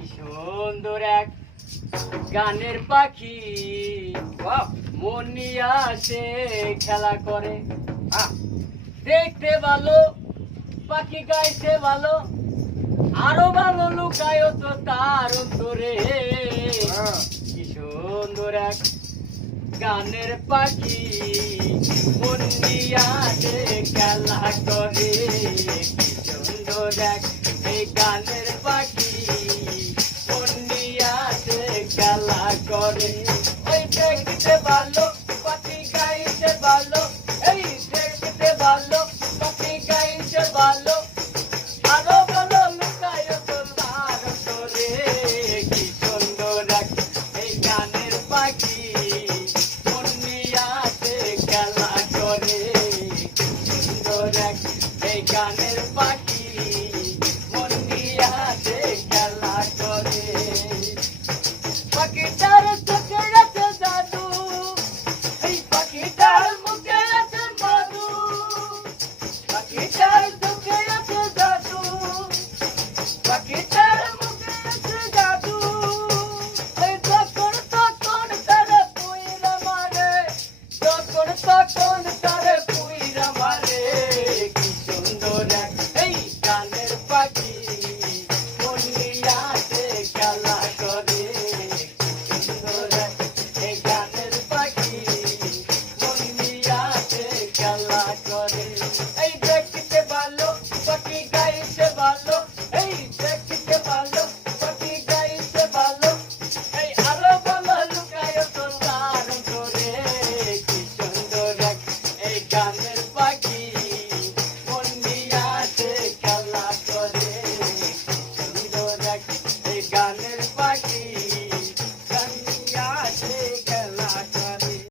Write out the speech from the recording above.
কি সুন্দর এক গানের পাখি মন নিয়ে আসে খেলা করে। দেখতে ভালো পাখি গাইছে ভালো, আরো ভালো লুকায় তো তার অন্তরে। কি সুন্দর এক গানের পাখি মন নিয়ে আসে খেলা করে। কি সুন্দর এক এই গানের পাখি